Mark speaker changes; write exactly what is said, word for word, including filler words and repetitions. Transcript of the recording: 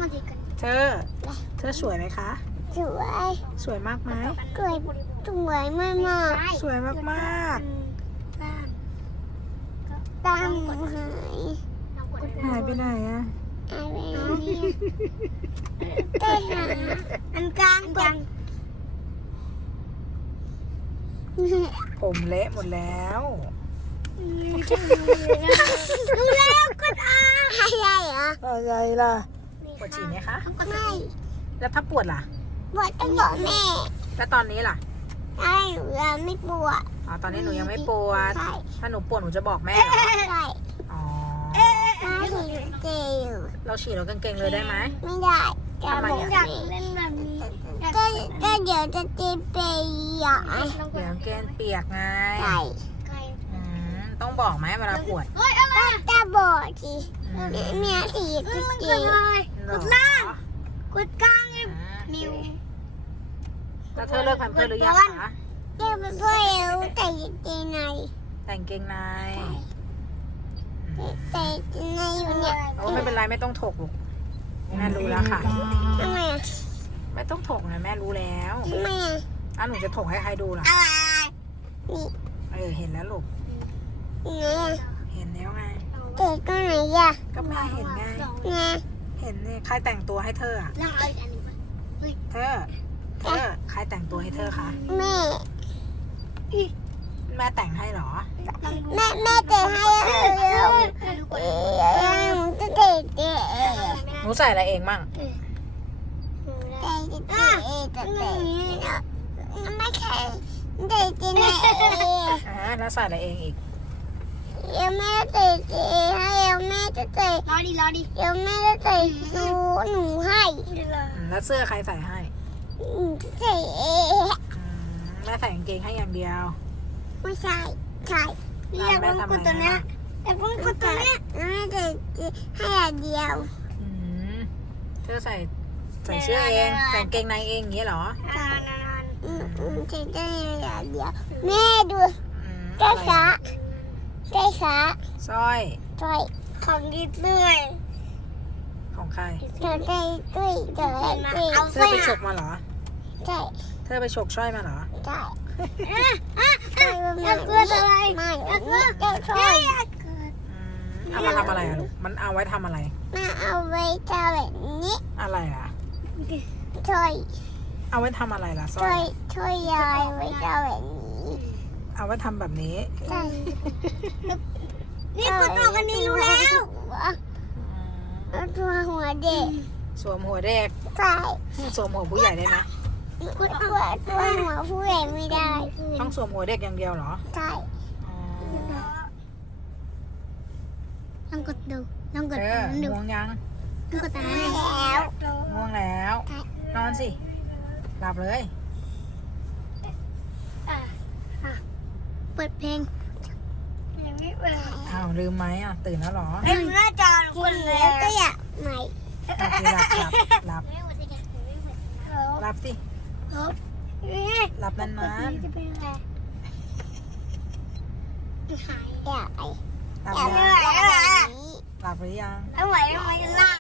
Speaker 1: เธอเธอสวยไหมคะ
Speaker 2: สวย
Speaker 1: สวยมากไหม
Speaker 2: สวยสวยมากมาก
Speaker 1: สวยมากมาก
Speaker 2: ตามหาย
Speaker 1: หายไปไหนอะ
Speaker 2: หายไปเต้นหาอันกลางกลาง
Speaker 1: ผมเละหมดแล้ว
Speaker 2: ดูแล้วกดอาอะไรอ่ะ
Speaker 1: อะไรล่ะปวดฉี่ไหมคะ
Speaker 2: ไม่
Speaker 1: แล้วถ้าปวดล่ะ
Speaker 2: ปวดต้องบอกแม่
Speaker 1: แล้วตอนนี้ล่ะ
Speaker 2: ไอ้หนูยังไม่ปวด
Speaker 1: อ๋อตอนนี้หนูยังไม่ปวด
Speaker 2: ใช่
Speaker 1: ถ้าหนูปวดหนูจะบอกแม่เหรอ
Speaker 2: ใช่
Speaker 1: อ๋อ
Speaker 2: ถ้าหนูเจ็บ
Speaker 1: เราฉี่เรากางเกงเลยได้ไหม
Speaker 2: ไม่ได้จะ
Speaker 1: ทำไม
Speaker 2: บอก
Speaker 1: อ่ะ
Speaker 2: อยากเล่นแบบนี้ก็ก็เดี๋ยวจะเจ็บไปอ่ะ
Speaker 1: เดี๋ยวกางเกงเปียกไง
Speaker 2: ใช่
Speaker 1: อืมต้องบอกไหมเวลาปวด
Speaker 2: ก็จะบอกสิ
Speaker 1: อืม
Speaker 2: เมียสีจริง
Speaker 1: เหรอก
Speaker 2: ดล่างกดกลาง
Speaker 1: อ่า
Speaker 2: มิว
Speaker 1: แล้วเธอเลิกแพมเพิร์สหรือยังคะ
Speaker 2: เจ็บไปเพื่อเอวแต่เจใน
Speaker 1: แต่งเกงใน
Speaker 2: แต่เจในอยู่เนี่ย
Speaker 1: โอ้ไม่เป็นไรไม่ต้องถกลูกแม่รู้แล้วค่ะ
Speaker 2: ทำไมอ่ะ
Speaker 1: ไม่ต้องถกนะแม่รู้แล้ว
Speaker 2: ทำไมอ่ะ
Speaker 1: อ่ะหนูจะถกให้ใครดูล่ะ
Speaker 2: อะไรนี่
Speaker 1: เออเห็นแล้วลูก
Speaker 2: ไงอ่ะ
Speaker 1: เห็นแล้วไง
Speaker 2: เด็กก็ไหนอ่ะ
Speaker 1: ก็แม่เห็นไง
Speaker 2: ไง
Speaker 1: เห็นนี่ใครแต่งตัวให้เธออะ
Speaker 2: แล้วเอาอีกอันหนึ่ง
Speaker 1: เธอ เธอ ใครแต่งตัวให้เธอคะ
Speaker 2: แม่
Speaker 1: แม่แต่งให้เหรอ
Speaker 2: แม่แม่เตะให้เออเออเออหนูจะเตะเตะเออ
Speaker 1: หนูใส่อะไรเองมั่ง
Speaker 2: เตะเตะเออจะเตะไม่ใช่เตะเตะในเออ
Speaker 1: อ่าแล้วใส่อะไรเองอีก
Speaker 2: เดี๋ยวแม่เตะเตะให้เดี๋ยวแม่จะเตะรอดิรอดิเดี๋ยวแม่จะเตะดูหนูให้
Speaker 1: อืมแล้วเสื้อใครใส่ให้
Speaker 2: เตะเอ
Speaker 1: อืมแม่ใส่กางเกงให้อย่างเดียว
Speaker 2: ไม่ใช่ใช่
Speaker 1: นี่อยากเป็นกุดตัวเนี้ย
Speaker 2: แต่เพิ่งกดตัวเนี้ยแม่จะให้อย่างเดียว
Speaker 1: อืมเธอใส่ใส่เสื้อเอง ใส่กางเกงในเองอย่างนี้เหรอ
Speaker 2: นานนานอืมอืมจะได้อย่างเดียวแม่ดู
Speaker 1: อืม
Speaker 2: เจ้า
Speaker 1: อะไร
Speaker 2: ช้าเจ้าช้า
Speaker 1: สร้อย
Speaker 2: ใช่ของดีด้วย
Speaker 1: ของใคร
Speaker 2: เธอได้ด้วยเธอได้ด้วย
Speaker 1: เธอไปฉกมาเหรอ
Speaker 2: ใช่
Speaker 1: เธอไปฉกสร้อยมาเหรอ
Speaker 2: ใช่ใช่ไม่เกิดอะไรไม่เจ้าช่วย
Speaker 1: อืมเอามาทำอะไรอ่ะลูก มันเอาไว้ทำอะไร
Speaker 2: มาเอาไว้เจ้าแบบนี้
Speaker 1: อะไรอ่ะ
Speaker 2: ช่วย
Speaker 1: เอาไว้ทำอะไรล่ะสร้
Speaker 2: ช่
Speaker 1: อ
Speaker 2: วย ยช่วยยายไว้เจ้าแบบนี้
Speaker 1: เอาไว้ทำแบบนี้
Speaker 2: ใช่นี่คุณออกอันนี้รู้แล้ว
Speaker 1: อืม
Speaker 2: ตัวหัวเด็ก
Speaker 1: สวมหัวเด็ก
Speaker 2: ใช่
Speaker 1: สวมหัวผู้ใหญ่ได้ไหม
Speaker 2: ตัวตัวหัวผู้ใหญ่ไม่ได้
Speaker 1: ต้องสวมหัวเด็กอย่างเดียวเหรอ
Speaker 2: ใช่
Speaker 1: อ๋อ
Speaker 2: ลองกดดูลองกด
Speaker 1: เออ
Speaker 2: ดู
Speaker 1: ง่วงยัง
Speaker 2: ลองกดตาแล้ว
Speaker 1: ง่วงแล้ว นอนสิ หลับเลย
Speaker 2: เปิดเพลง
Speaker 1: อ้าวลืมไหมอ่ะ ตื่นแล้วเหรอ
Speaker 2: เอ็มหน้าจอคุณแล้วก็อยากใหม่
Speaker 1: หลับสิหลับหลับหลับหลับสิหลับนาน
Speaker 2: จะเป็นอะไรหายอยากไป
Speaker 1: ๆหลับ
Speaker 2: อยาก
Speaker 1: ยัง
Speaker 2: ไป
Speaker 1: หลับหรือยัง
Speaker 2: ไม่ไหวไม่ไหวล่า